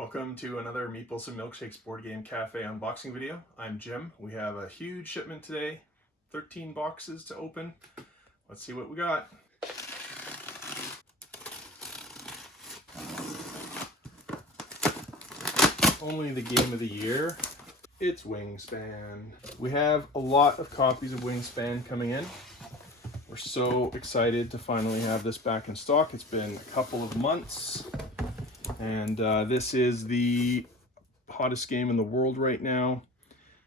Welcome to another Meeples and Milkshakes Board Game Cafe unboxing video. I'm Jim. We have a huge shipment today, 13 boxes to open. Let's see what we got. Only the game of the year. It's Wingspan. We have a lot of copies of Wingspan coming in. We're so excited to finally have this back in stock. It's been a couple of months. And this is the hottest game in the world right now,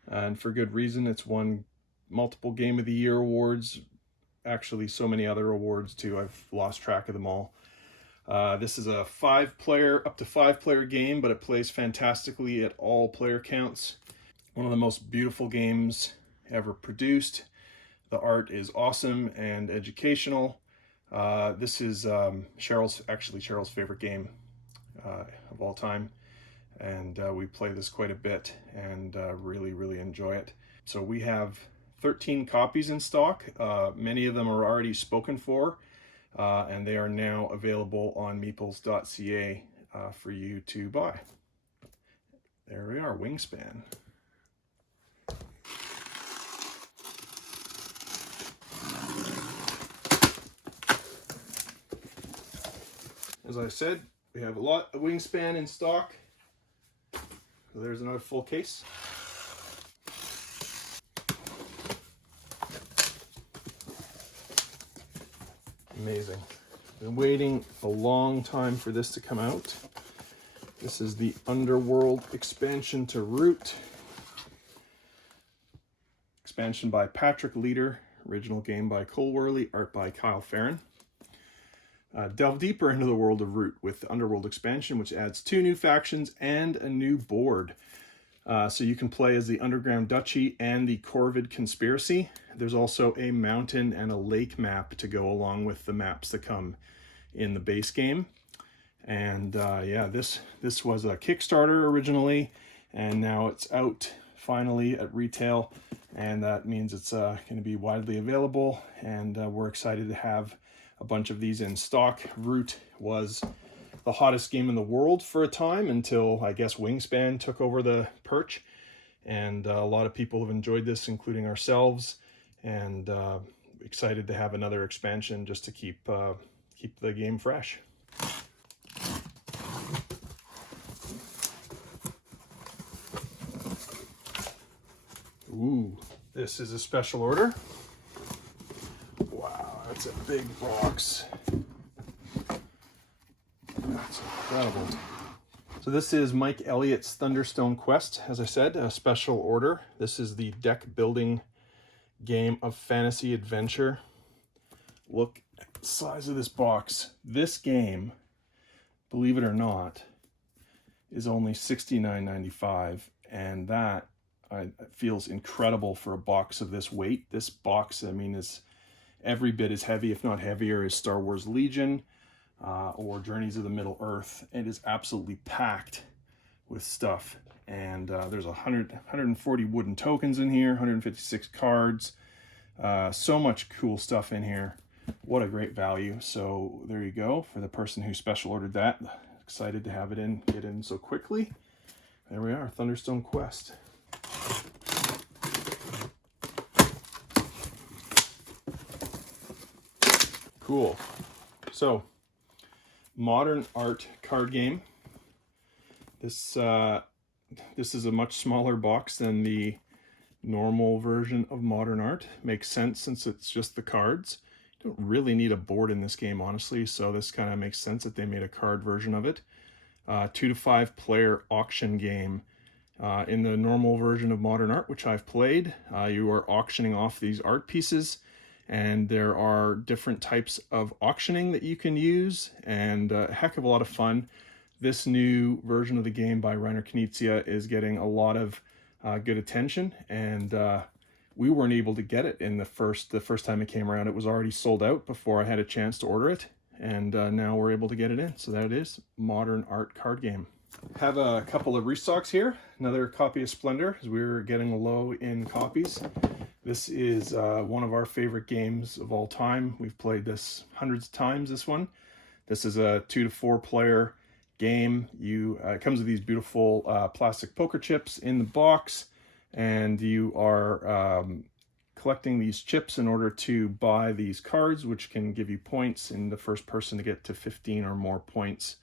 and for good reason. It's won multiple Game of the Year awards, actually so many other awards too, I've lost track of them all. This is a up to five player game, but it plays fantastically at all player counts. One of the most beautiful games ever produced. The art is awesome and educational. This is Cheryl's favorite game of all time, and we play this quite a bit and really enjoy it. So we have 13 copies in stock. Many of them are already spoken for, and they are now available on meeples.ca for you to buy. There we are, Wingspan. As I said, we have a lot of Wingspan in stock. So there's another full case. Amazing. Been waiting a long time for this to come out. This is the Underworld expansion to Root. Expansion by Patrick Leader. Original game by Cole Worley. Art by Kyle Farron. Delve deeper into the world of Root with the Underworld expansion, which adds 2 new factions and a new board. So you can play as the Underground Duchy and the Corvid Conspiracy. There's also a mountain and a lake map to go along with the maps that come in the base game. And yeah, this was a Kickstarter originally, and now it's out finally at retail, and that means it's going to be widely available, and we're excited to have a bunch of these in stock. Root was the hottest game in the world for a time until, I guess, Wingspan took over the perch, and a lot of people have enjoyed this, including ourselves, and excited to have another expansion just to keep the game fresh. Ooh, this is a special order. Wow, that's a big box. That's incredible. So this is Mike Elliott's Thunderstone Quest, as I said, a special order. This is the deck building game of fantasy adventure. Look at the size of this box. This game, believe it or not, is only $69.95, and that feels incredible for a box of this weight. This box, I mean, is every bit as heavy, if not heavier, as Star Wars Legion or Journeys of the Middle Earth. It is absolutely packed with stuff. And there's 140 wooden tokens in here, 156 cards. So much cool stuff in here. What a great value. So there you go for the person who special ordered that. Excited to have it get in so quickly. There we are, Thunderstone Quest. Cool. So, modern art card game. This is a much smaller box than the normal version of modern art. Makes sense since it's just the cards. You don't really need a board in this game, honestly, so this kind of makes sense that they made a card version of it. 2 to 5 player auction game. In the normal version of modern art, which I've played, you are auctioning off these art pieces, and there are different types of auctioning that you can use, and a heck of a lot of fun. This new version of the game by Reincarnated is getting a lot of good attention, and we weren't able to get it in the first time it came around. It was already sold out before I had a chance to order it, and now we're able to get it in. So that it is, modern art card game. Have a couple of restocks here. Another copy of Splendor, as we're getting low in copies. This is one of our favorite games of all time. We've played this hundreds of times, this one. This is a 2 to 4 player game. It comes with these beautiful plastic poker chips in the box, and you are collecting these chips in order to buy these cards, which can give you points, and the first person to get to 15 or more points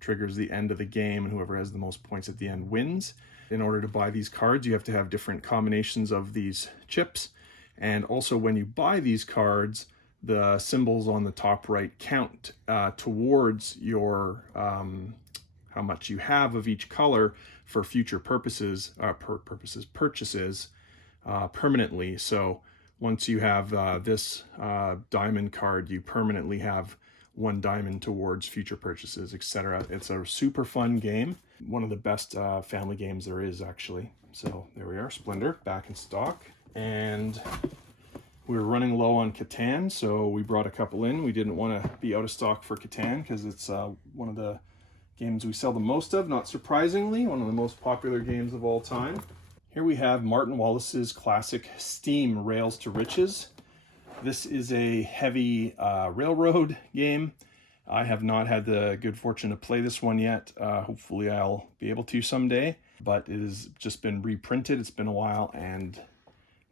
triggers the end of the game, and whoever has the most points at the end wins. In order to buy these cards, you have to have different combinations of these chips, and also when you buy these cards, the symbols on the top right count towards your how much you have of each color for future purchases permanently. So once you have this diamond card, you permanently have 1 diamond towards future purchases, etc. It's a super fun game. One of the best family games there is, actually. So there we are, Splendor, back in stock. And we were running low on Catan, so we brought a couple in. We didn't want to be out of stock for Catan because it's one of the games we sell the most of, not surprisingly, one of the most popular games of all time. Here we have Martin Wallace's classic Steam Rails to Riches. This is a heavy railroad game. I have not had the good fortune to play this one yet. Hopefully I'll be able to someday, but it has just been reprinted. It's been a while, and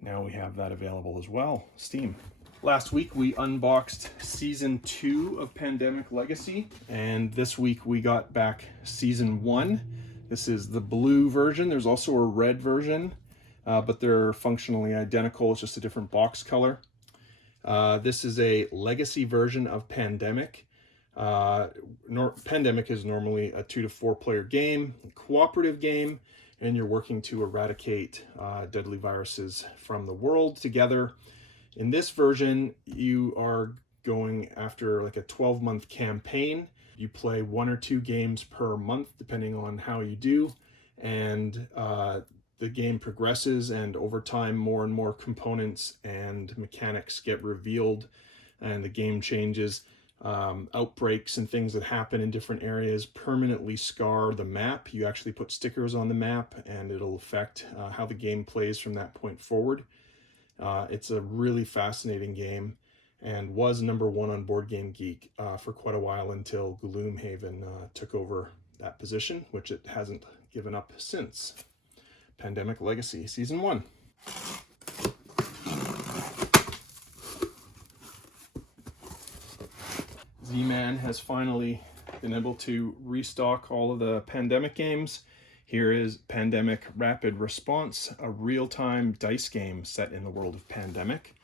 now we have that available as well, Steam. Last week we unboxed Season 2 of Pandemic Legacy, and this week we got back Season 1. This is the blue version. There's also a red version, but they're functionally identical. It's just a different box color. This is a legacy version of Pandemic. Pandemic is normally a 2 to 4 player game, a cooperative game, and you're working to eradicate deadly viruses from the world together. In this version, you are going after like a 12-month campaign. You play 1 or 2 games per month, depending on how you do, and the game progresses, and over time more and more components and mechanics get revealed, and the game changes. Outbreaks and things that happen in different areas permanently scar the map. You actually put stickers on the map, and it'll affect how the game plays from that point forward. It's a really fascinating game, and was #1 on Board Game Geek for quite a while until Gloomhaven took over that position, which it hasn't given up since. Pandemic Legacy, Season 1. Z-Man has finally been able to restock all of the Pandemic games. Here is Pandemic Rapid Response, a real-time dice game set in the world of Pandemic.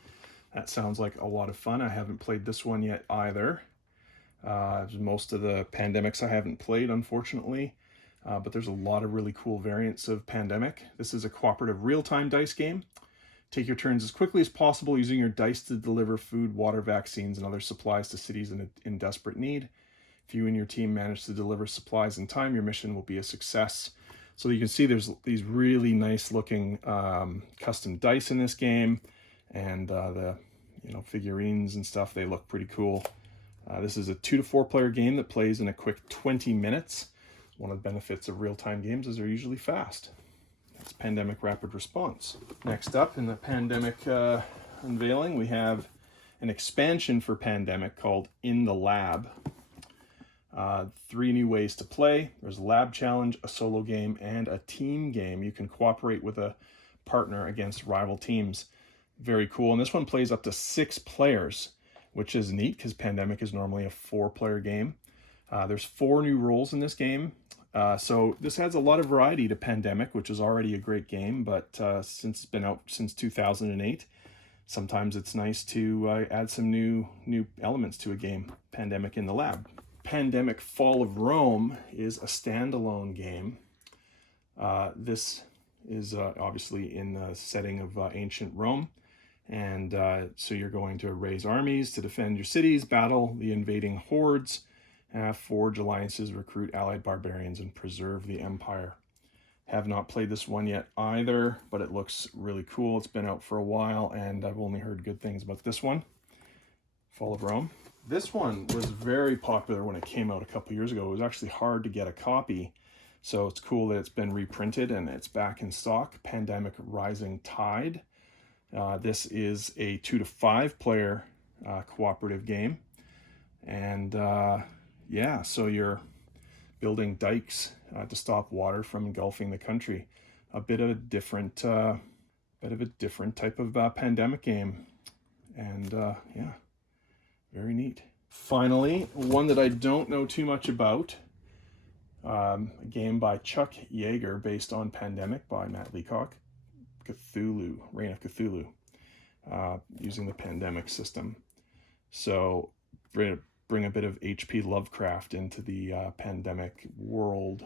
That sounds like a lot of fun. I haven't played this one yet either. Most of the Pandemics I haven't played, unfortunately, but there's a lot of really cool variants of Pandemic. This is a cooperative real-time dice game. Take your turns as quickly as possible using your dice to deliver food, water, vaccines, and other supplies to cities in desperate need. If you and your team manage to deliver supplies in time, your mission will be a success. So you can see there's these really nice looking custom dice in this game, and the figurines and stuff, they look pretty cool. This is a 2 to 4 player game that plays in a quick 20 minutes. One of the benefits of real-time games is they're usually fast. That's Pandemic Rapid Response. Next up in the Pandemic unveiling, we have an expansion for Pandemic called In the Lab. 3 new ways to play. There's a lab challenge, a solo game, and a team game. You can cooperate with a partner against rival teams. Very cool. And this one plays up to 6 players, which is neat because Pandemic is normally a 4-player game. There's 4 new roles in this game. So this adds a lot of variety to Pandemic, which is already a great game, but since it's been out since 2008, sometimes it's nice to add some new elements to a game. Pandemic in the Lab. Pandemic Fall of Rome is a standalone game. This is obviously in the setting of ancient Rome, and so you're going to raise armies to defend your cities, battle the invading hordes, forge alliances, recruit allied barbarians, and preserve the empire. Have not played this one yet either, but it looks really cool. It's been out for a while, and I've only heard good things about this one. Fall of Rome. This one was very popular when it came out a couple years ago. It was actually hard to get a copy, so it's cool that it's been reprinted and it's back in stock. Pandemic Rising Tide. This is a 2 to 5 player cooperative game, and yeah, so you're building dikes to stop water from engulfing the country. A bit of a different type of pandemic game, and yeah, very neat. Finally, one that I don't know too much about, a game by Chuck Yeager based on Pandemic by Matt Leacock, Cthulhu, Reign of Cthulhu, using the Pandemic system. So bring a bit of H.P. Lovecraft into the Pandemic world.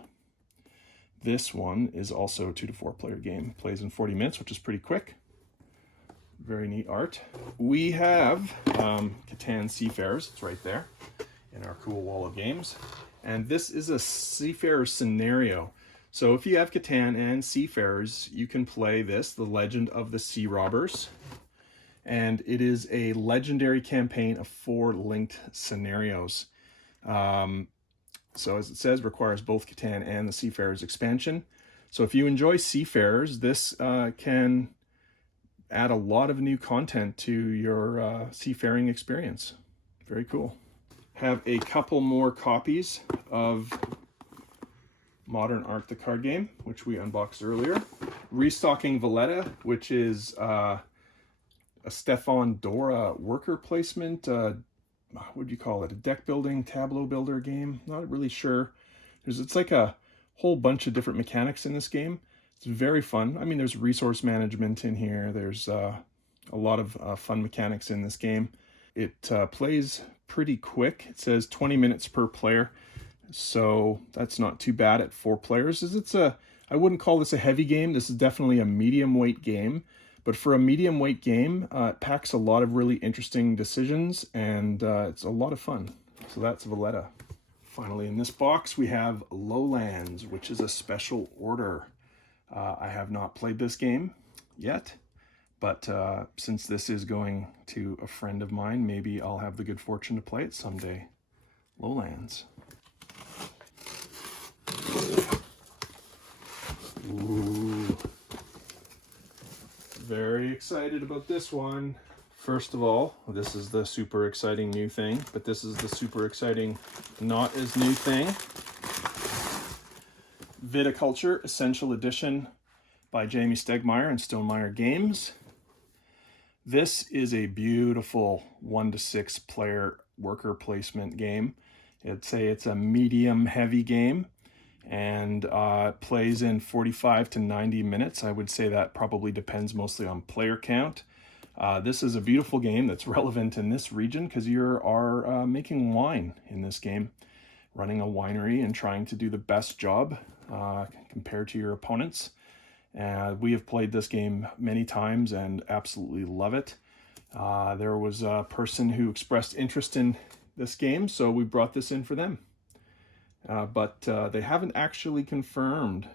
This one is also a 2 to 4 player game. Plays in 40 minutes, which is pretty quick. Very neat art. We have Catan Seafarers. It's right there in our cool wall of games. And this is a Seafarer scenario. So if you have Catan and Seafarers, you can play this, The Legend of the Sea Robbers. And it is a legendary campaign of 4 linked scenarios. So as it says, requires both Catan and the Seafarers expansion. So if you enjoy Seafarers, this can add a lot of new content to your seafaring experience. Very cool. Have a couple more copies of Modern Art, the card game, which we unboxed earlier. Restocking Valletta, which is a Stefan Dora worker placement, what do you call it? A deck building, tableau builder game? Not really sure. It's like a whole bunch of different mechanics in this game. It's very fun. I mean, there's resource management in here. There's a lot of fun mechanics in this game. It plays pretty quick. It says 20 minutes per player. So that's not too bad at 4 players. I wouldn't call this a heavy game. This is definitely a medium weight game. But for a medium weight game, it packs a lot of really interesting decisions, and it's a lot of fun. So that's Valletta. Finally, in this box, we have Lowlands, which is a special order. I have not played this game yet, but since this is going to a friend of mine, maybe I'll have the good fortune to play it someday. Lowlands. Ooh. Very excited about this one. First of all, this is the super exciting new thing, but this is the super exciting not as new thing. Viticulture Essential Edition by Jamie Stegmaier and Stonemaier Games. This is a beautiful 1 to 6 player worker placement game. It's a medium heavy game, and plays in 45 to 90 minutes. I would say that probably depends mostly on player count. This is a beautiful game that's relevant in this region because you are making wine in this game, running a winery and trying to do the best job compared to your opponents. We have played this game many times and absolutely love it. There was a person who expressed interest in this game, so we brought this in for them. But they haven't actually confirmed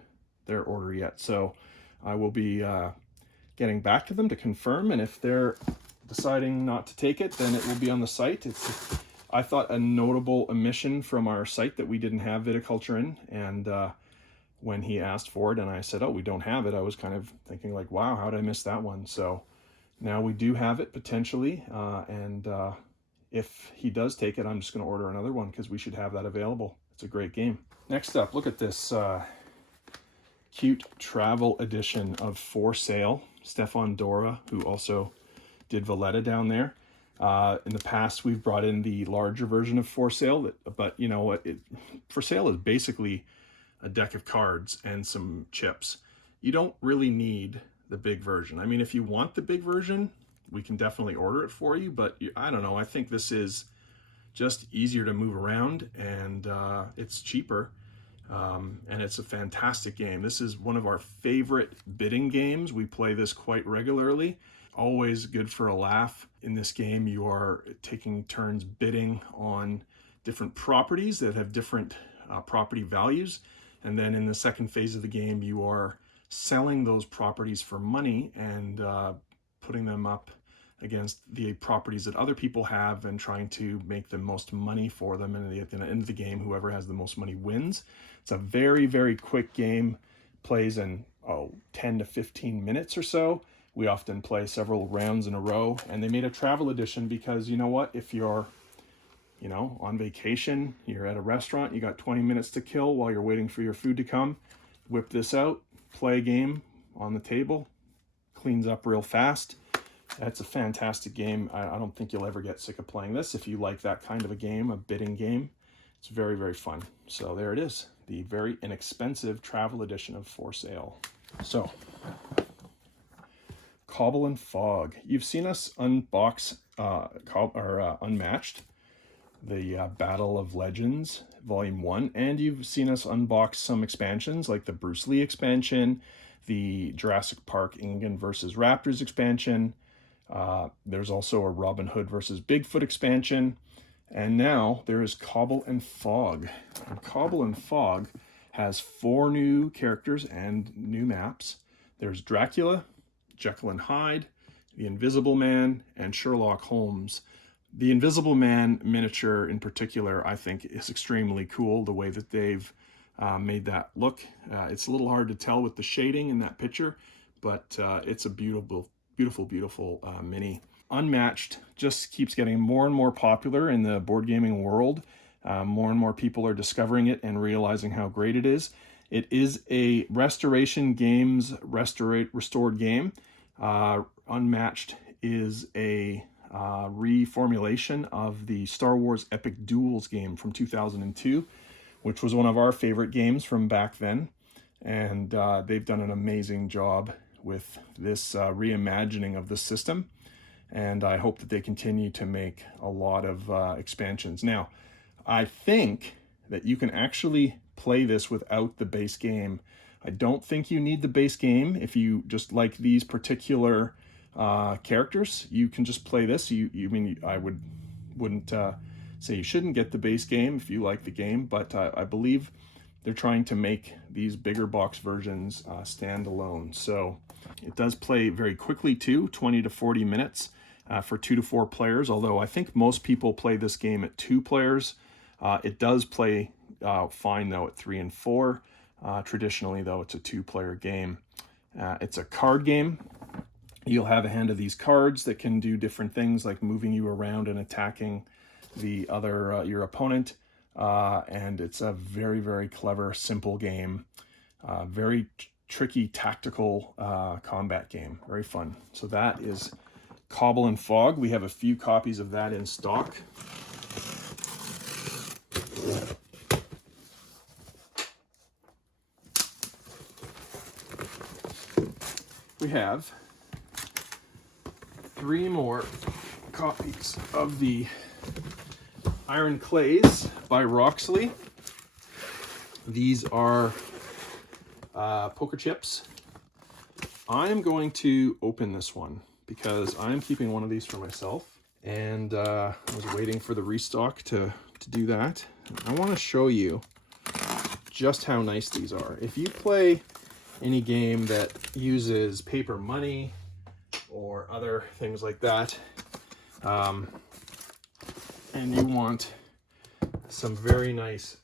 their order yet, so I will be getting back to them to confirm, and if they're deciding not to take it, then it will be on the site. It's, I thought, a notable omission from our site that we didn't have Viticulture in, and when he asked for it and I said, oh, we don't have it, I was kind of thinking like, wow, how did I miss that one? So now we do have it potentially, and if he does take it, I'm just going to order another one because we should have that available. It's a great game. Next up, look at this cute travel edition of For Sale. Stefan Dora, who also did Valletta down there. In the past, we've brought in the larger version of For Sale, but you know what? For Sale is basically a deck of cards and some chips. You don't really need the big version. I mean, if you want the big version, we can definitely order it for you, but I don't know. I think this is just easier to move around, and it's cheaper, and it's a fantastic game. This is one of our favorite bidding games. We play this quite regularly. Always good for a laugh. In this game, you are taking turns bidding on different properties that have different property values, and then in the second phase of the game, you are selling those properties for money and putting them up against the properties that other people have and trying to make the most money for them. And at the end of the game, whoever has the most money wins. It's a very, very quick game. Plays in 10 to 15 minutes or so. We often play several rounds in a row, and they made a travel edition because, you know what, if you're you know, on vacation, you're at a restaurant, you got 20 minutes to kill while you're waiting for your food to come, whip this out, play a game on the table, cleans up real fast. That's a fantastic game. I don't think you'll ever get sick of playing this. If you like that kind of a game, a bidding game, it's very, very fun. So there it is, the very inexpensive travel edition of For Sale. So, Cobble Fog. You've seen us unbox Unmatched, the Battle of Legends Volume 1, and you've seen us unbox some expansions like the Bruce Lee expansion, the Jurassic Park Ingen versus Raptors expansion. There's also a Robin Hood versus Bigfoot expansion, and now there is Cobble Fog. And Cobble Fog has 4 new characters and new maps. There's Dracula, Jekyll and Hyde, the Invisible Man, and Sherlock Holmes. The Invisible Man miniature in particular, I think, is extremely cool, the way that they've made that look. It's a little hard to tell with the shading in that picture, but it's a beautiful, beautiful, beautiful mini. Unmatched just keeps getting more and more popular in the board gaming world. More and more people are discovering it and realizing how great it is. It is a Restoration Games restored game. Unmatched is a reformulation of the Star Wars Epic Duels game from 2002, which was one of our favorite games from back then. And they've done an amazing job with this reimagining of the system. And I hope that they continue to make a lot of expansions. Now, I think that you can actually play this without the base game. I don't think you need the base game. If you just like these particular characters, you can just play this. I wouldn't say you shouldn't get the base game if you like the game, but I believe they're trying to make these bigger box versions stand alone. So it does play very quickly too, 20 to 40 minutes for 2 to 4 players, although I think most people play this game at 2 players. It does play fine though at 3 and 4. Traditionally though, it's a 2-player game. It's a card game. You'll have a hand of these cards that can do different things like moving you around and attacking the other your opponent. And it's a very, very clever, simple game. Very tricky, tactical combat game. Very fun. So that is Cobble Fog. We have a few copies of that in stock. We have 3 more copies of the Iron Clays by Roxley. These are poker chips. I'm going to open this one because I'm keeping one of these for myself, and I was waiting for the restock to do that. I want to show you just how nice these are. If you play any game that uses paper money or other things like that, and you want some very nice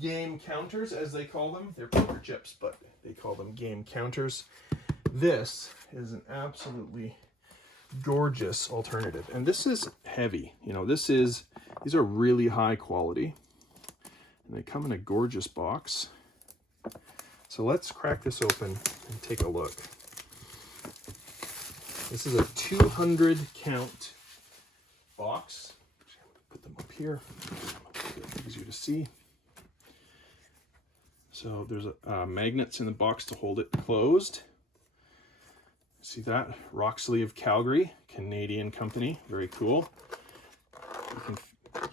game counters, as they call them. They're poker chips, but they call them game counters. This is an absolutely gorgeous alternative. And this is heavy. You know, these are really high quality. And they come in a gorgeous box. So let's crack this open and take a look. This is a 200 count box. Put them up here. Easier to see. So there's magnets in the box to hold it closed. See that? Roxley of Calgary, Canadian company. Very cool. You can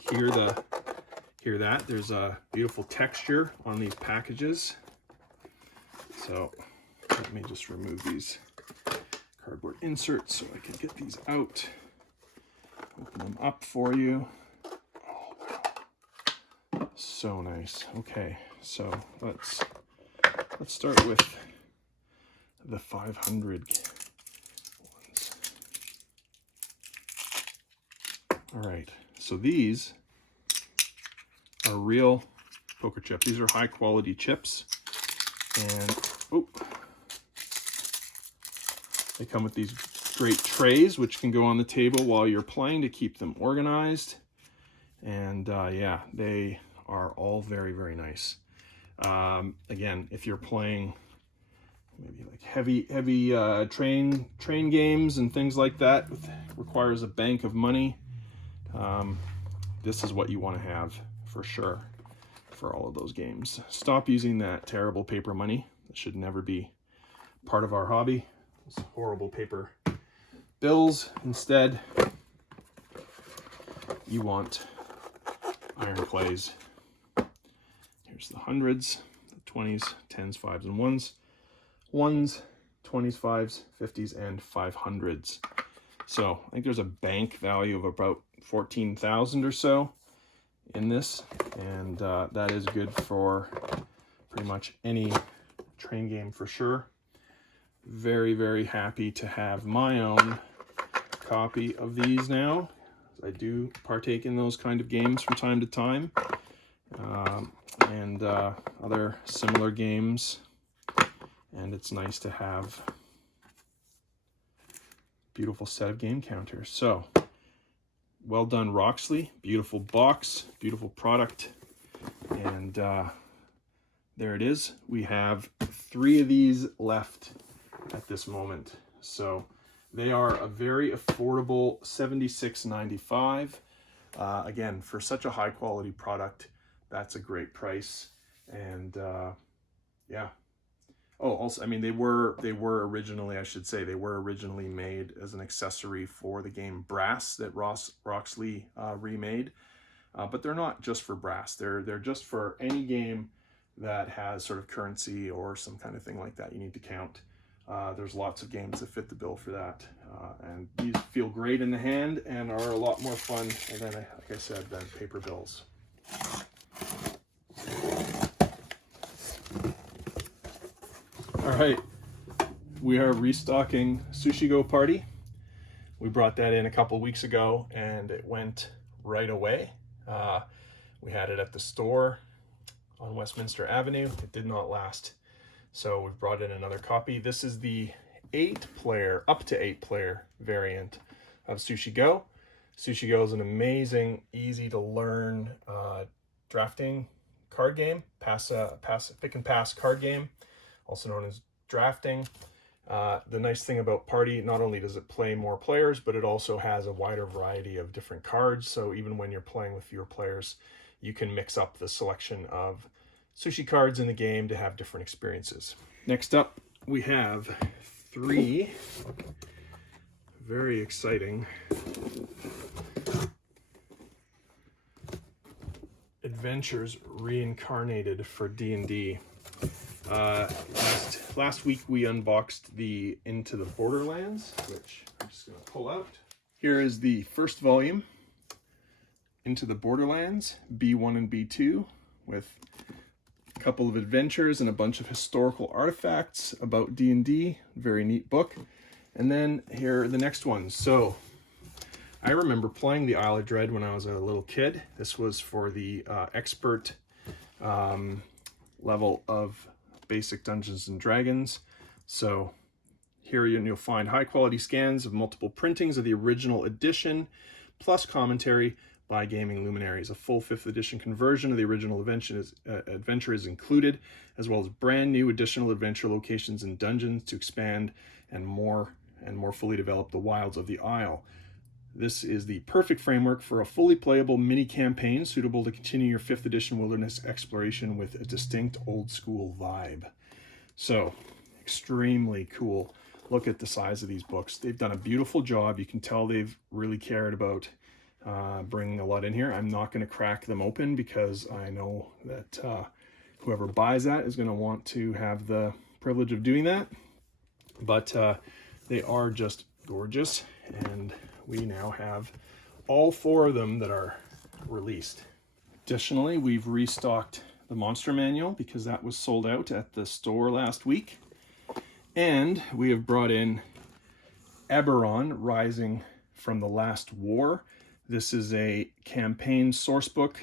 hear that. There's a beautiful texture on these packages. So let me just remove these cardboard inserts so I can get these out. Open them up for you. Oh, wow. So nice. Okay, so let's start with the 500 ones. All right, so these are real poker chips. These are high quality chips, and they come with these great trays which can go on the table while you're playing to keep them organized. And yeah, they are all very, very nice. Again, if you're playing maybe like heavy train games and things like that, requires a bank of money, this is what you want to have for sure for all of those games. Stop using that terrible paper money. That should never be part of our hobby. Those horrible paper bills. Instead, you want iron clays. Here's the hundreds, the 20s, 10s, 5s, and 1s. 1s, 20s, 5s, 50s, and 500s. So I think there's a bank value of about 14,000 or so in this, and that is good for pretty much any train game for sure. Very, very happy to have my own copy of these now. I do partake in those kind of games from time to time, and other similar games, and it's nice to have a beautiful set of game counters. So well done, Roxley. Beautiful box, beautiful product, and there it is. We have 3 of these left at this moment, so they are a very affordable $76.95. Again, for such a high quality product, that's a great price. And yeah. Oh, also, I mean, they were originally, I should say, they were originally made as an accessory for the game Brass that Roxley remade. But they're not just for Brass. They're just for any game that has sort of currency or some kind of thing like that you need to count. There's lots of games that fit the bill for that. And these feel great in the hand and are a lot more fun than, like I said, than paper bills. All right, we are restocking Sushi Go Party. We brought that in a couple weeks ago and it went right away. We had it at the store on Westminster Avenue. It did not last. So we've brought in another copy. This is the 8-player, up to 8-player variant of Sushi Go. Sushi Go is an amazing, easy to learn drafting card game, pick and pass card game, also known as drafting. The nice thing about Party, not only does it play more players, but it also has a wider variety of different cards. So even when you're playing with fewer players, you can mix up the selection of sushi cards in the game to have different experiences. Next up, we have 3 very exciting adventures reincarnated for D&D. Last week we unboxed the Into the Borderlands, which I'm just going to pull out. Here is the first volume, Into the Borderlands, B1 and B2, with a couple of adventures and a bunch of historical artifacts about D&D. Very neat book. And then here are the next ones. So I remember playing the Isle of Dread when I was a little kid. This was for the expert level of basic Dungeons and Dragons. So here you'll find high quality scans of multiple printings of the original edition, plus commentary by gaming luminaries. A full 5th edition conversion of the original adventure is included, as well as brand new additional adventure locations and dungeons to expand and more fully develop the wilds of the Isle. This is the perfect framework for a fully playable mini campaign suitable to continue your 5th edition wilderness exploration with a distinct old school vibe. So, extremely cool. Look at the size of these books. They've done a beautiful job. You can tell they've really cared about bringing a lot in here. I'm not going to crack them open because I know that whoever buys that is going to want to have the privilege of doing that. But they are just gorgeous, and we now have all 4 of them that are released. Additionally, we've restocked the Monster Manual because that was sold out at the store last week. And we have brought in Eberron, Rising from the Last War. This is a campaign sourcebook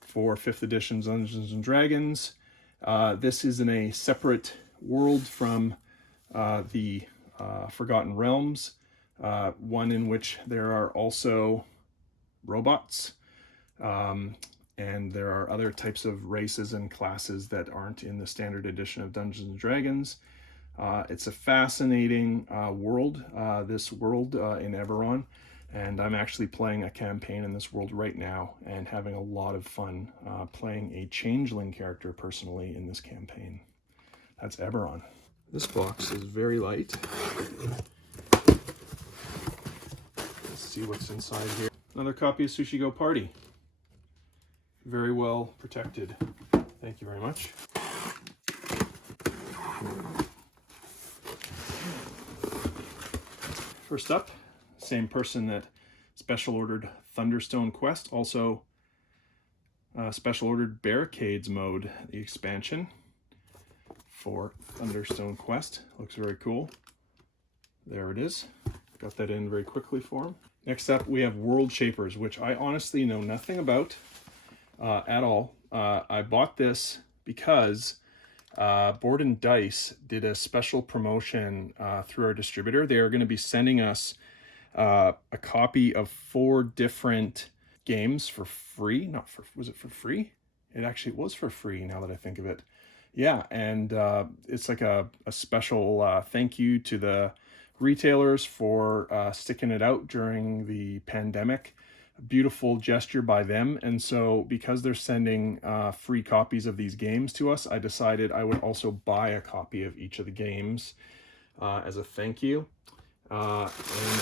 for 5th edition Dungeons and Dragons. This is in a separate world from the Forgotten Realms, one in which there are also robots. And there are other types of races and classes that aren't in the standard edition of Dungeons and Dragons. It's a fascinating world, this world in Eberron, and I'm actually playing a campaign in this world right now and having a lot of fun playing a changeling character personally in this campaign. That's Eberron. This box is very light. Let's see what's inside here. Another copy of Sushi Go Party. Very well protected. Thank you very much. First up, same person that special ordered Thunderstone Quest, also special ordered Barricades mode, the expansion for Thunderstone Quest. Looks very cool. There it is. Got that in very quickly for him. Next up, we have World Shapers, which I honestly know nothing about at all. I bought this because Board and Dice did a special promotion through our distributor. They are going to be sending us a copy of 4 different games for free. Was it for free? It actually was for free now that I think of it. Yeah, and it's like a special thank you to the retailers for sticking it out during the pandemic. A beautiful gesture by them. And so because they're sending free copies of these games to us, I decided I would also buy a copy of each of the games as a thank you. And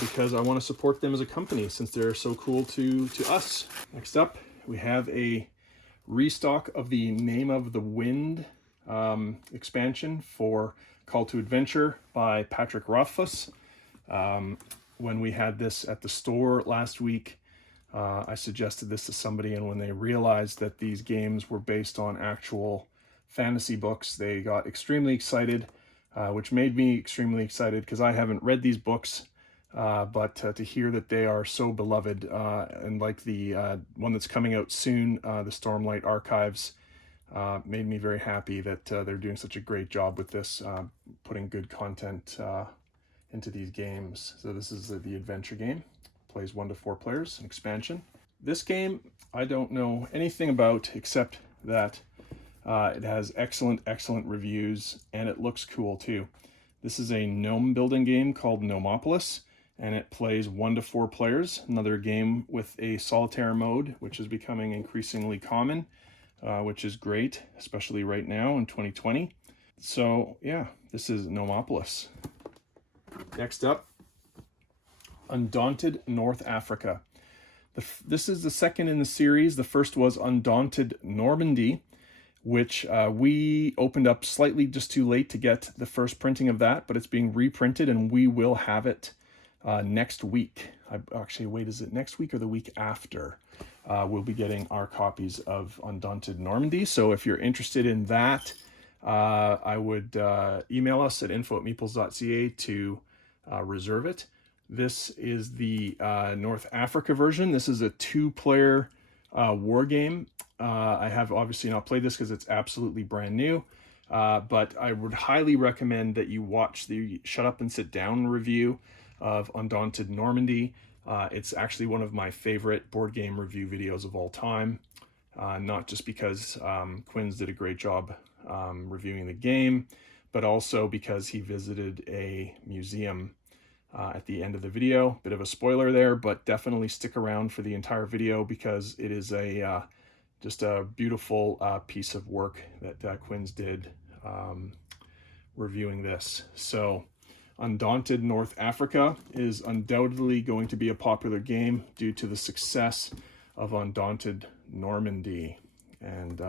because I want to support them as a company since they're so cool to us. Next up, we have a restock of the Name of the Wind expansion for Call to Adventure by Patrick Rothfuss. When we had this at the store last week, I suggested this to somebody, and when they realized that these games were based on actual fantasy books, they got extremely excited, which made me extremely excited because I haven't read these books, but to hear that they are so beloved, and like the one that's coming out soon, the Stormlight Archives, made me very happy that they're doing such a great job with this, putting good content into these games. So this is the adventure game. Plays 1 to 4 players, an expansion. This game I don't know anything about except that it has excellent reviews and it looks cool too. This is a gnome building game called Gnomopolis, and it plays 1 to 4 players. Another game with a solitaire mode, which is becoming increasingly common, which is great, especially right now in 2020. So yeah, this is Gnomopolis. Next up, Undaunted North Africa. This is the second in the series. The first was Undaunted Normandy, which we opened up slightly just too late to get the first printing of that, but it's being reprinted and we will have it next week. Actually, wait, is it next week or the week after? We'll be getting our copies of Undaunted Normandy. So if you're interested in that, I would email us at info@meeples.ca to reserve it. This is the North Africa version. This is a 2-player war game. I have obviously not played this because it's absolutely brand new, but I would highly recommend that you watch the Shut Up and Sit Down review of Undaunted Normandy. It's actually one of my favorite board game review videos of all time, not just because Quinn's did a great job reviewing the game, but also because he visited a museum at the end of the video. Bit of a spoiler there, but definitely stick around for the entire video because it is a just a beautiful piece of work that Quinn's did reviewing this. So Undaunted North Africa is undoubtedly going to be a popular game due to the success of Undaunted Normandy, and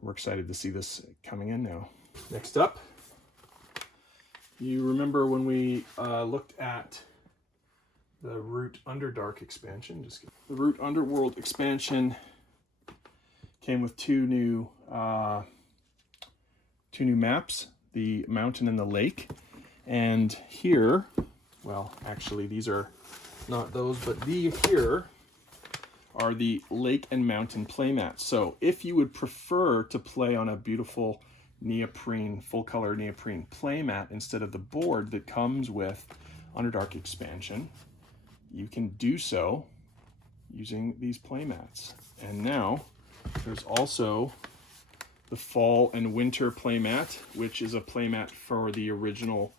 we're excited to see this coming in now. Next up, you remember when we looked at the Root Underdark expansion? The Root Underworld expansion came with two new maps, the mountain and the lake. And here, well, actually these are not those, but here are the lake and mountain playmats. So if you would prefer to play on a beautiful neoprene, full color neoprene playmat instead of the board that comes with Underdark expansion, you can do so using these playmats. And now there's also the fall and winter playmat, which is a playmat for the original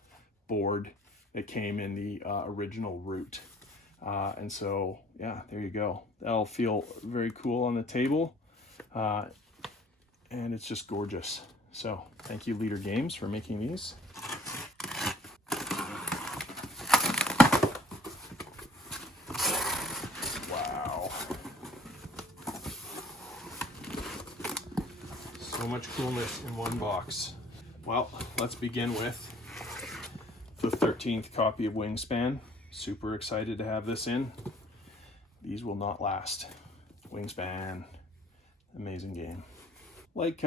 board that came in the original route. And so, yeah, there you go. That'll feel very cool on the table. And it's just gorgeous. So thank you, Leader Games, for making these. Wow. So much coolness in one box. Well, let's begin with the 13th copy of Wingspan. Super excited to have this in. These will not last. Wingspan, amazing game. Like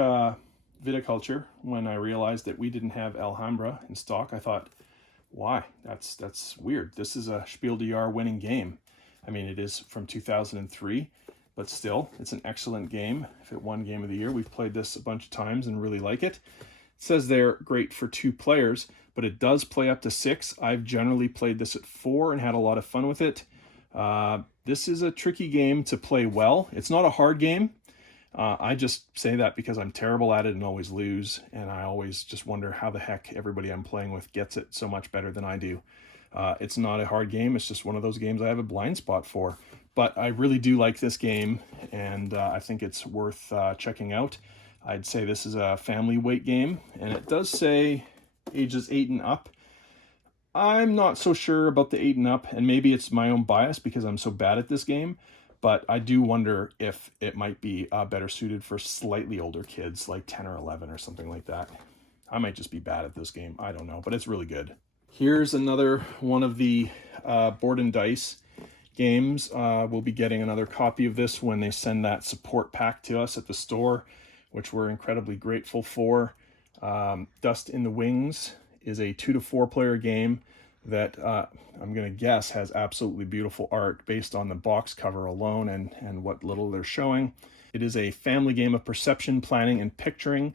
Viticulture, when I realized that we didn't have Alhambra in stock, I thought, why? That's weird. This is a Spiel des Jahres winning game. I mean, it is from 2003, but still, it's an excellent game. If it won Game of the Year, we've played this a bunch of times and really like it. It says they're great for 2 players, but it does play up to 6. I've generally played this at 4 and had a lot of fun with it. This is a tricky game to play well. It's not a hard game. I just say that because I'm terrible at it and always lose, and I always just wonder how the heck everybody I'm playing with gets it so much better than I do. It's not a hard game. It's just one of those games I have a blind spot for. But I really do like this game, and I think it's worth checking out. I'd say this is a family weight game, and it does say ages 8 and up. I'm not so sure about the 8 and up, and maybe it's my own bias because I'm so bad at this game, but I do wonder if it might be better suited for slightly older kids, like 10 or 11 or something like that. I might just be bad at this game. I don't know, but it's really good. Here's another one of the board and dice games. We'll be getting another copy of this when they send that support pack to us at the store, which we're incredibly grateful for. Dust in the Wings is a 2 to 4 player game that I'm going to guess has absolutely beautiful art based on the box cover alone and what little they're showing. It is a family game of perception, planning, and picturing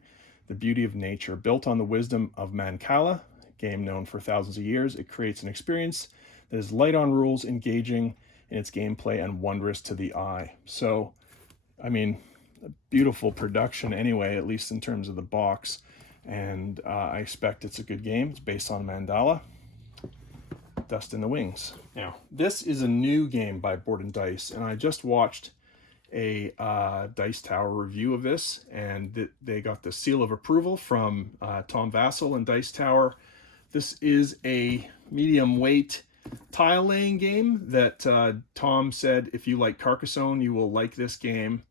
the beauty of nature. Built on the wisdom of Mancala, a game known for thousands of years, it creates an experience that is light on rules, engaging in its gameplay, and wondrous to the eye. So, I mean, a beautiful production anyway, at least in terms of the box. And I expect it's a good game. It's based on Mandala. Dust in the Wings. Now, this is a new game by Board and Dice, and I just watched a Dice Tower review of this, and they got the seal of approval from Tom Vassell and Dice Tower. This is a medium weight tile laying game that Tom said, if you like Carcassonne, you will like this game.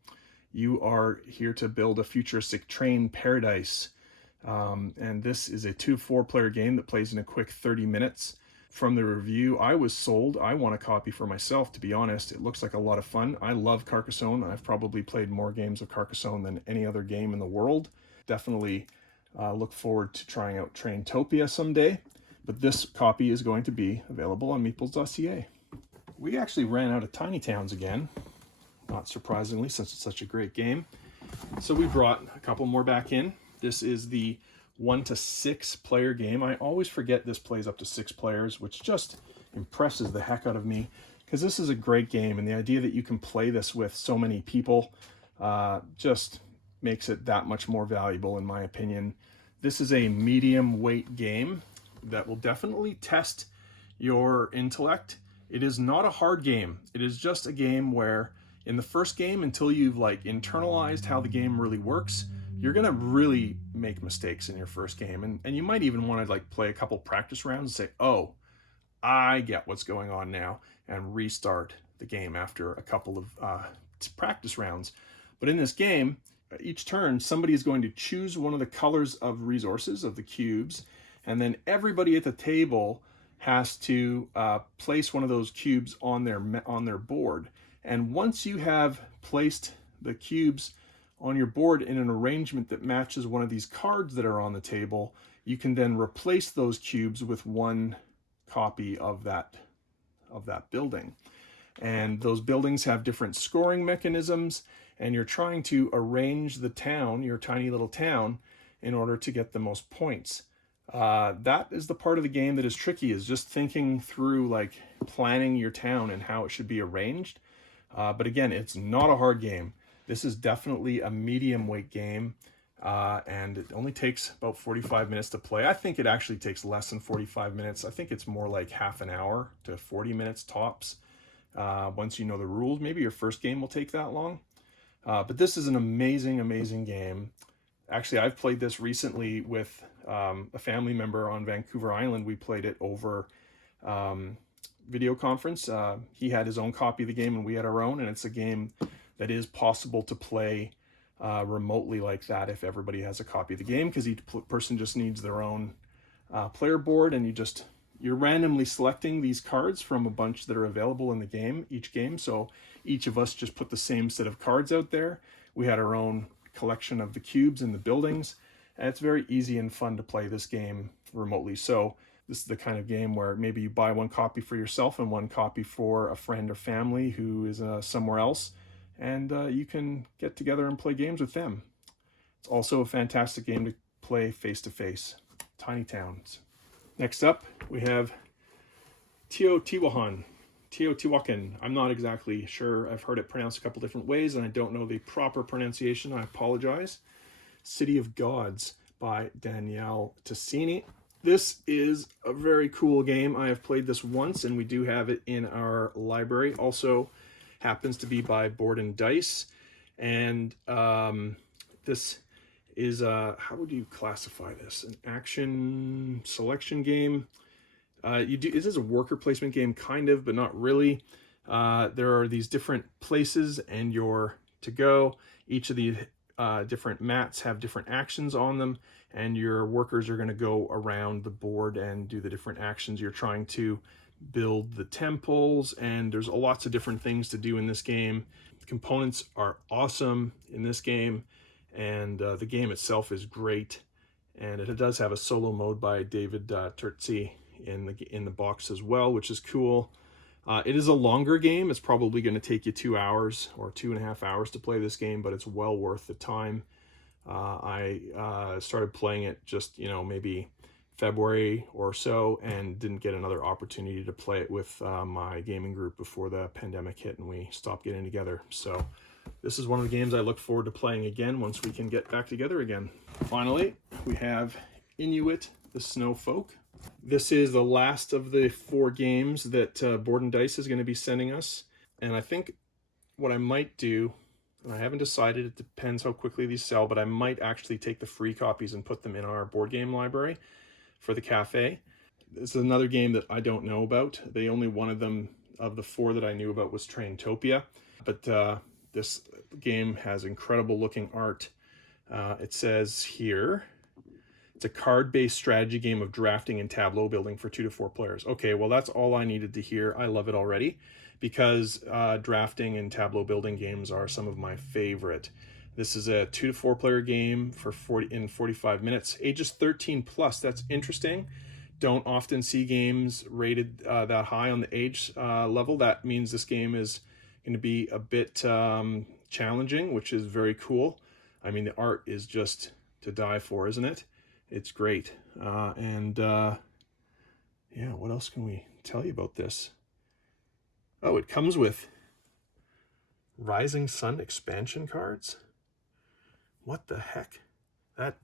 You are here to build a futuristic train paradise. And this is a 2 to 4 player game that plays in a quick 30 minutes. From the review, I was sold. I want a copy for myself, to be honest. It looks like a lot of fun. I love Carcassonne. I've probably played more games of Carcassonne than any other game in the world. Definitely look forward to trying out Traintopia someday. But this copy is going to be available on meeples.ca. We actually ran out of Tiny Towns again, not surprisingly, since it's such a great game. So we brought a couple more back in. This is the 1 to 6 player game. I always forget this plays up to 6 players, which just impresses the heck out of me, because this is a great game, and the idea that you can play this with so many people just makes it that much more valuable, in my opinion. This is a medium weight game that will definitely test your intellect. It is not a hard game. It is just a game where in the first game, until you've like internalized how the game really works, you're gonna really make mistakes in your first game, and you might even want to like play a couple practice rounds and say, oh, I get what's going on now, and restart the game after a couple of practice rounds. But in this game, each turn somebody is going to choose one of the colors of resources of the cubes, and then everybody at the table has to place one of those cubes on their board. And once you have placed the cubes on your board in an arrangement that matches one of these cards that are on the table, you can then replace those cubes with one copy of that building. And those buildings have different scoring mechanisms, and you're trying to arrange the town, your tiny little town, in order to get the most points. That is the part of the game that is tricky, is just thinking through like planning your town and how it should be arranged. But again, it's not a hard game. This is definitely a medium weight game, and it only takes about 45 minutes to play. I think it actually takes less than 45 minutes. I think it's more like half an hour to 40 minutes tops. Once you know the rules, maybe your first game will take that long. But this is an amazing, amazing game. Actually, I've played this recently with a family member on Vancouver Island. We played it over video conference. He had his own copy of the game and we had our own, and it's a game that is possible to play remotely like that if everybody has a copy of the game, because each person just needs their own player board, and you're randomly selecting these cards from a bunch that are available in the game, each game. So each of us just put the same set of cards out there. We had our own collection of the cubes and the buildings, and it's very easy and fun to play this game remotely. So this is the kind of game where maybe you buy one copy for yourself and one copy for a friend or family who is somewhere else, and you can get together and play games with them. It's also a fantastic game to play face-to-face. Tiny towns. Next up, we have Teotihuacan. I'm not exactly sure. I've heard it pronounced a couple different ways, and I don't know the proper pronunciation. I apologize. City of Gods by Danielle Tassini. This is a very cool game. I have played this once, and we do have it in our library. Also happens to be by Board and Dice. And this is, how would you classify this? An action selection game. This is a worker placement game, kind of, but not really. There are these different places and you're to go. Each of the different mats have different actions on them, and your workers are going to go around the board and do the different actions. You're trying to build the temples, and there's lots of different things to do in this game. The components are awesome in this game, and the game itself is great. And it does have a solo mode by David Terzi in the box as well, which is cool. It is a longer game. It's probably going to take you 2 hours or 2.5 hours to play this game, but it's well worth the time. I started playing it just, maybe February or so, and didn't get another opportunity to play it with my gaming group before the pandemic hit and we stopped getting together. So this is one of the games I look forward to playing again once we can get back together again. Finally, we have Inuit, the Snow Folk. This is the last of the 4 games that Board and Dice is going to be sending us. And I think what I might do, and I haven't decided, it depends how quickly these sell, but I might actually take the free copies and put them in our board game library for the cafe. This is another game that I don't know about. The only one of them, of the 4 that I knew about, was Traintopia. But this game has incredible looking art. It says here, it's a card-based strategy game of drafting and tableau building for 2 to 4 players. Okay, well, that's all I needed to hear. I love it already, because drafting and tableau building games are some of my favorite. This is a 2 to 4 player game for 45 minutes. Ages 13 plus. That's interesting. Don't often see games rated that high on the age level. That means this game is going to be a bit challenging, which is very cool. I mean, the art is just to die for, isn't it? It's great. Yeah, what else can we tell you about this? Oh, it comes with Rising Sun expansion cards. What the heck? That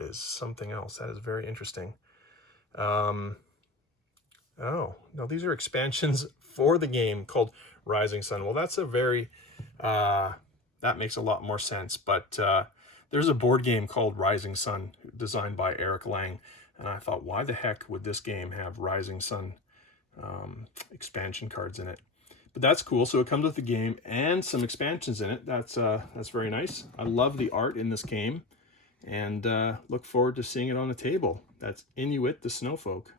is something else. That is very interesting. Oh, no, these are expansions for the game called Rising Sun. Well, that's a very, that makes a lot more sense. But there's a board game called Rising Sun designed by Eric Lang. And I thought, why the heck would this game have Rising Sun expansion cards in it? But that's cool. So it comes with the game and some expansions in it. That's very nice. I love the art in this game, and look forward to seeing it on the table. That's Inuit, the Snowfolk.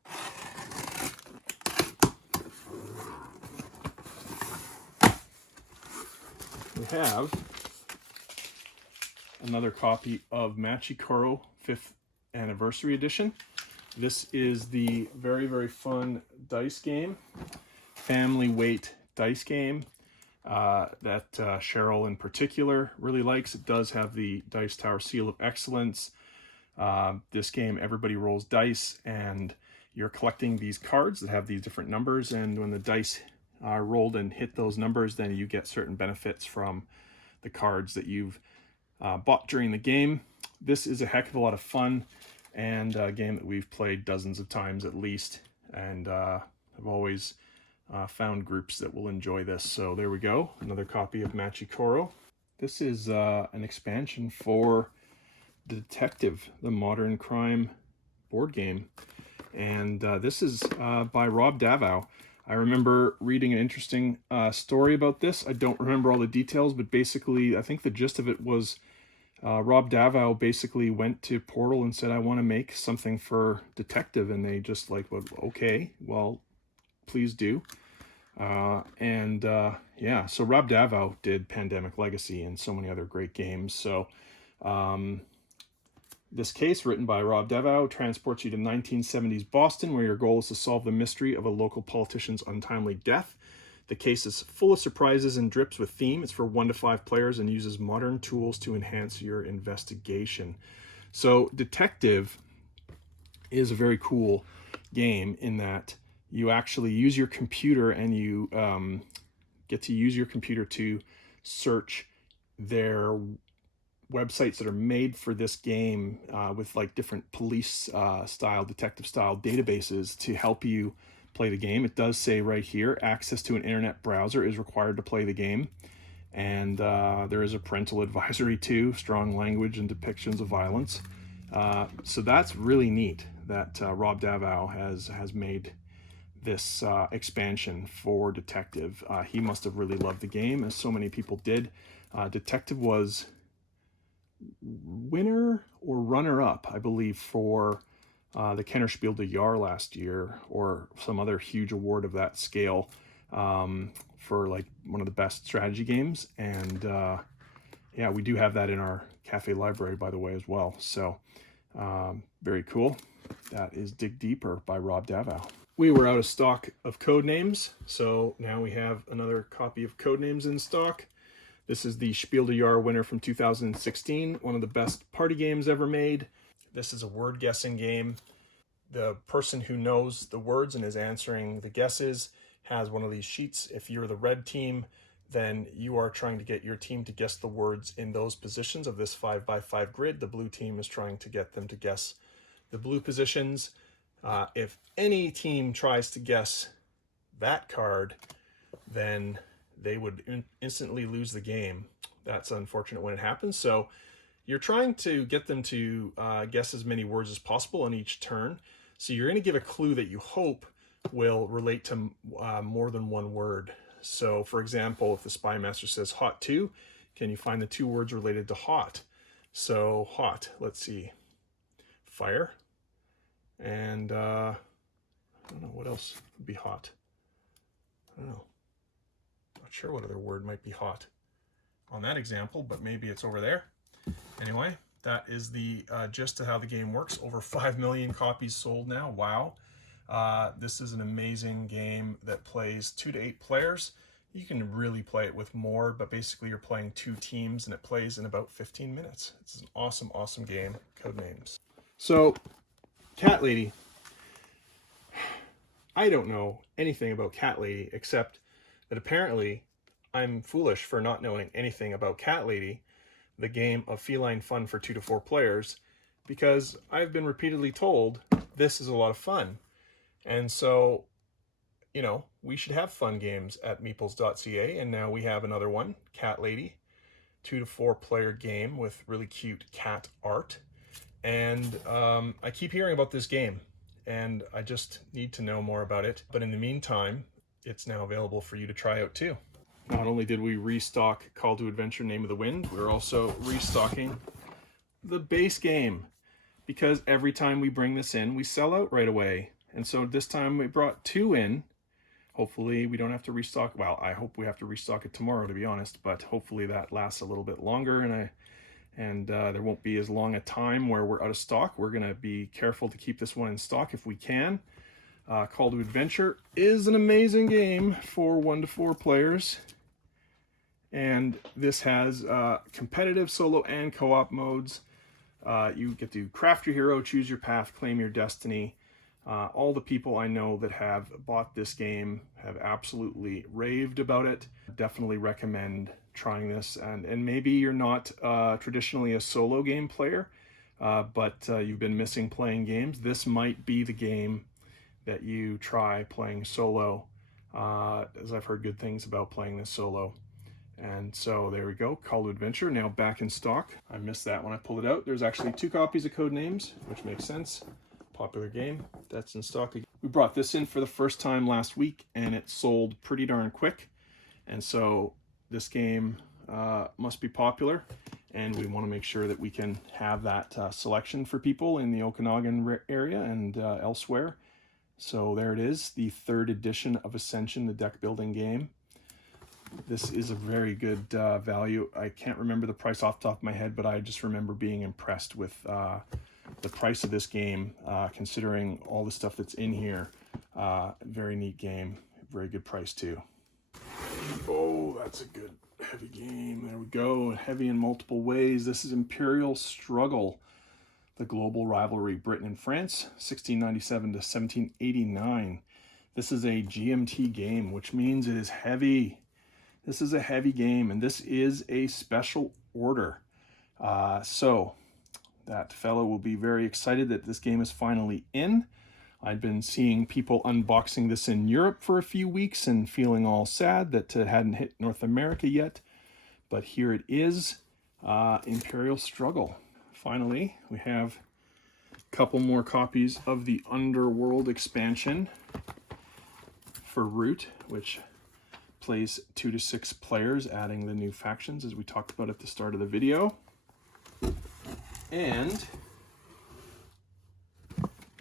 We have another copy of Machi Koro 5th Anniversary Edition. This is the very, very fun dice game, family weight dice game that Cheryl in particular really likes. It does have the Dice Tower Seal of Excellence. This game, everybody rolls dice, and you're collecting these cards that have these different numbers, and when the dice rolled and hit those numbers, then you get certain benefits from the cards that you've bought during the game. This is a heck of a lot of fun, and a game that we've played dozens of times at least, and I've always found groups that will enjoy this. So there we go, another copy of Machi Koro. This is an expansion for Detective, the modern crime board game, and this is by Rob Davao. I remember reading an interesting story about this. I don't remember all the details, but basically I think the gist of it was Rob Davao basically went to Portal and said, I want to make something for Detective, and they just like, well, okay, well, please do. Yeah, so Rob Davao did Pandemic Legacy and so many other great games. So this case, written by Rob Davao, transports you to 1970s Boston, where your goal is to solve the mystery of a local politician's untimely death. The case is full of surprises and drips with theme. It's for 1 to 5 players and uses modern tools to enhance your investigation. So Detective is a very cool game in that you actually use your computer, and you get to use your computer to search their websites that are made for this game with like different police style, detective style databases to help you play the game. It does say right here, access to an internet browser is required to play the game. And there is a parental advisory too, strong language and depictions of violence. So that's really neat that Rob Davao has made this expansion for Detective. He must have really loved the game, as so many people did. Detective was winner or runner-up, I believe, for the Kennerspiel de Jaar last year, or some other huge award of that scale, for like one of the best strategy games. And yeah, we do have that in our cafe library, by the way, as well. So very cool. That is Dig Deeper by Rob Davao. We were out of stock of Codenames, so now we have another copy of Codenames in stock. This is the Spiel des Jahres winner from 2016, one of the best party games ever made. This is a word guessing game. The person who knows the words and is answering the guesses has one of these sheets. If you're the red team, then you are trying to get your team to guess the words in those positions of this 5x5 grid. The blue team is trying to get them to guess the blue positions. If any team tries to guess that card, then they would instantly lose the game. That's unfortunate when it happens. So you're trying to get them to guess as many words as possible on each turn. So you're going to give a clue that you hope will relate to more than one word. So for example, if the Spy Master says hot 2, can you find the 2 words related to hot? So hot, let's see, fire, and I don't know what else would be hot. I don't know. Not sure what other word might be hot on that example, but maybe it's over there. Anyway, that is the gist of how the game works. Over 5 million copies sold now. Wow. This is an amazing game that plays 2 to 8 players. You can really play it with more, but basically you're playing 2 teams and it plays in about 15 minutes. It's an awesome, awesome game. Codenames. So, Cat Lady. I don't know anything about Cat Lady except that apparently I'm foolish for not knowing anything about Cat Lady, the game of feline fun for 2 to 4 players, because I've been repeatedly told this is a lot of fun. And so, you know, we should have fun games at meeples.ca, and now we have another one, Cat Lady, 2 to 4 player game with really cute cat art. And I keep hearing about this game, and I just need to know more about it. But in the meantime, it's now available for you to try out too. Not only did we restock Call to Adventure Name of the Wind, we're also restocking the base game, because every time we bring this in, we sell out right away. And so this time we brought 2 in. Hopefully we don't have to restock. Well, I hope we have to restock it tomorrow, to be honest, but hopefully that lasts a little bit longer, and there won't be as long a time where we're out of stock. We're going to be careful to keep this one in stock if we can. Call to Adventure is an amazing game for 1 to 4 players. And this has competitive, solo, and co-op modes. You get to craft your hero, choose your path, claim your destiny. All the people I know that have bought this game have absolutely raved about it. Definitely recommend trying this. And maybe you're not traditionally a solo game player, but you've been missing playing games. This might be the game that you try playing solo, as I've heard good things about playing this solo. And so there we go, Call to Adventure, now back in stock. I missed that when I pulled it out. There's actually 2 copies of Codenames, which makes sense. Popular game, that's in stock again. We brought this in for the first time last week, and it sold pretty darn quick. And so this game must be popular, and we want to make sure that we can have that selection for people in the Okanagan area and elsewhere. So there it is, the 3rd edition of Ascension, the deck building game. This is a very good value. I can't remember the price off the top of my head, but I just remember being impressed with the price of this game, considering all the stuff that's in here. Very neat game, very good price too. Oh, that's a good heavy game. There we go, heavy in multiple ways. This is Imperial Struggle, the global rivalry, Britain and France, 1697 to 1789. This is a GMT game, which means it is heavy. This is a heavy game, and this is a special order. So that fellow will be very excited that this game is finally in. I've been seeing people unboxing this in Europe for a few weeks and feeling all sad that it hadn't hit North America yet. But here it is, Imperial Struggle. Finally, we have a couple more copies of the Underworld expansion for Root, which plays 2 to 6 players, adding the new factions as we talked about at the start of the video. And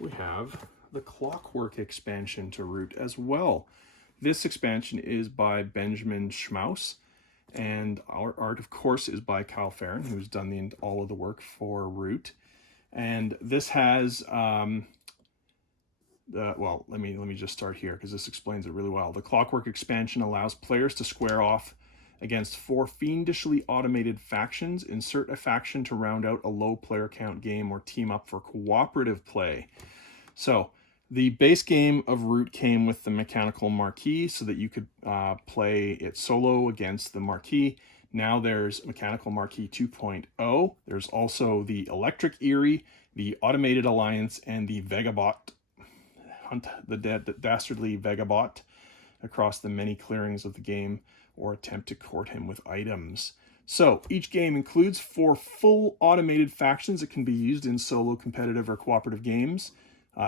we have the Clockwork expansion to Root as well. This expansion is by Benjamin Schmaus, and our art, of course, is by Kyle Farron, who's done all of the work for Root. And this has well, let me just start here because this explains it really well. The Clockwork expansion allows players to square off against 4 fiendishly automated factions, insert a faction to round out a low player count game, or team up for cooperative play. So the base game of Root came with the mechanical marquee so that you could play it solo against the marquee. Now there's Mechanical Marquee 2.0. There's also the Electric Eerie, the Automated Alliance, and the Vagabot. Hunt the dastardly Vagabot across the many clearings of the game, or attempt to court him with items. So each game includes 4 full automated factions that can be used in solo, competitive, or cooperative games.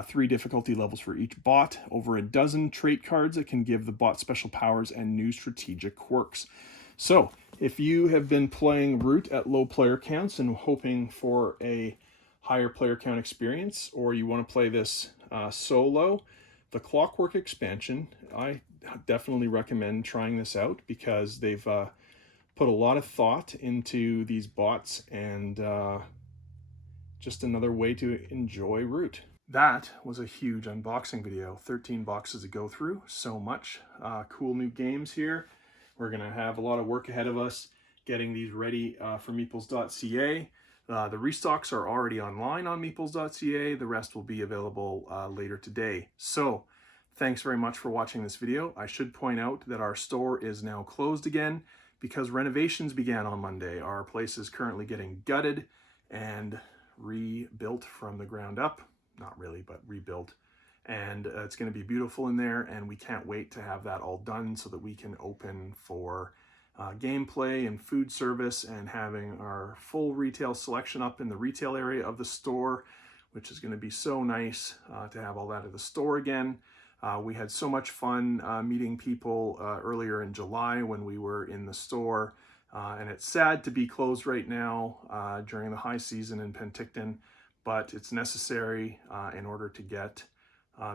3 difficulty levels for each bot, over a dozen trait cards that can give the bot special powers and new strategic quirks. So if you have been playing Root at low player counts and hoping for a higher player count experience, or you want to play this solo, the Clockwork expansion, I definitely recommend trying this out because they've put a lot of thought into these bots, and just another way to enjoy Root. That was a huge unboxing video. 13 boxes to go through, so much. Cool new games here. We're going to have a lot of work ahead of us getting these ready for meeples.ca. The restocks are already online on meeples.ca. The rest will be available later today. So thanks very much for watching this video. I should point out that our store is now closed again because renovations began on Monday. Our place is currently getting gutted and rebuilt from the ground up. Not really, but rebuilt. And it's going to be beautiful in there, and we can't wait to have that all done so that we can open for gameplay and food service, and having our full retail selection up in the retail area of the store, which is going to be so nice to have all that at the store again. We had so much fun meeting people earlier in July when we were in the store, and it's sad to be closed right now during the high season in Penticton, but it's necessary in order to get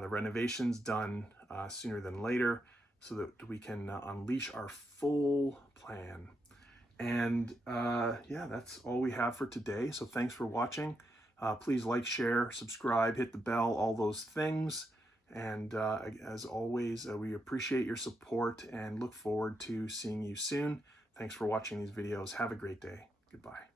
the renovations done sooner than later, so that we can unleash our full plan. And yeah, that's all we have for today. So thanks for watching. Please like, share, subscribe, hit the bell, all those things. And as always, we appreciate your support and look forward to seeing you soon. Thanks for watching these videos. Have a great day. Goodbye.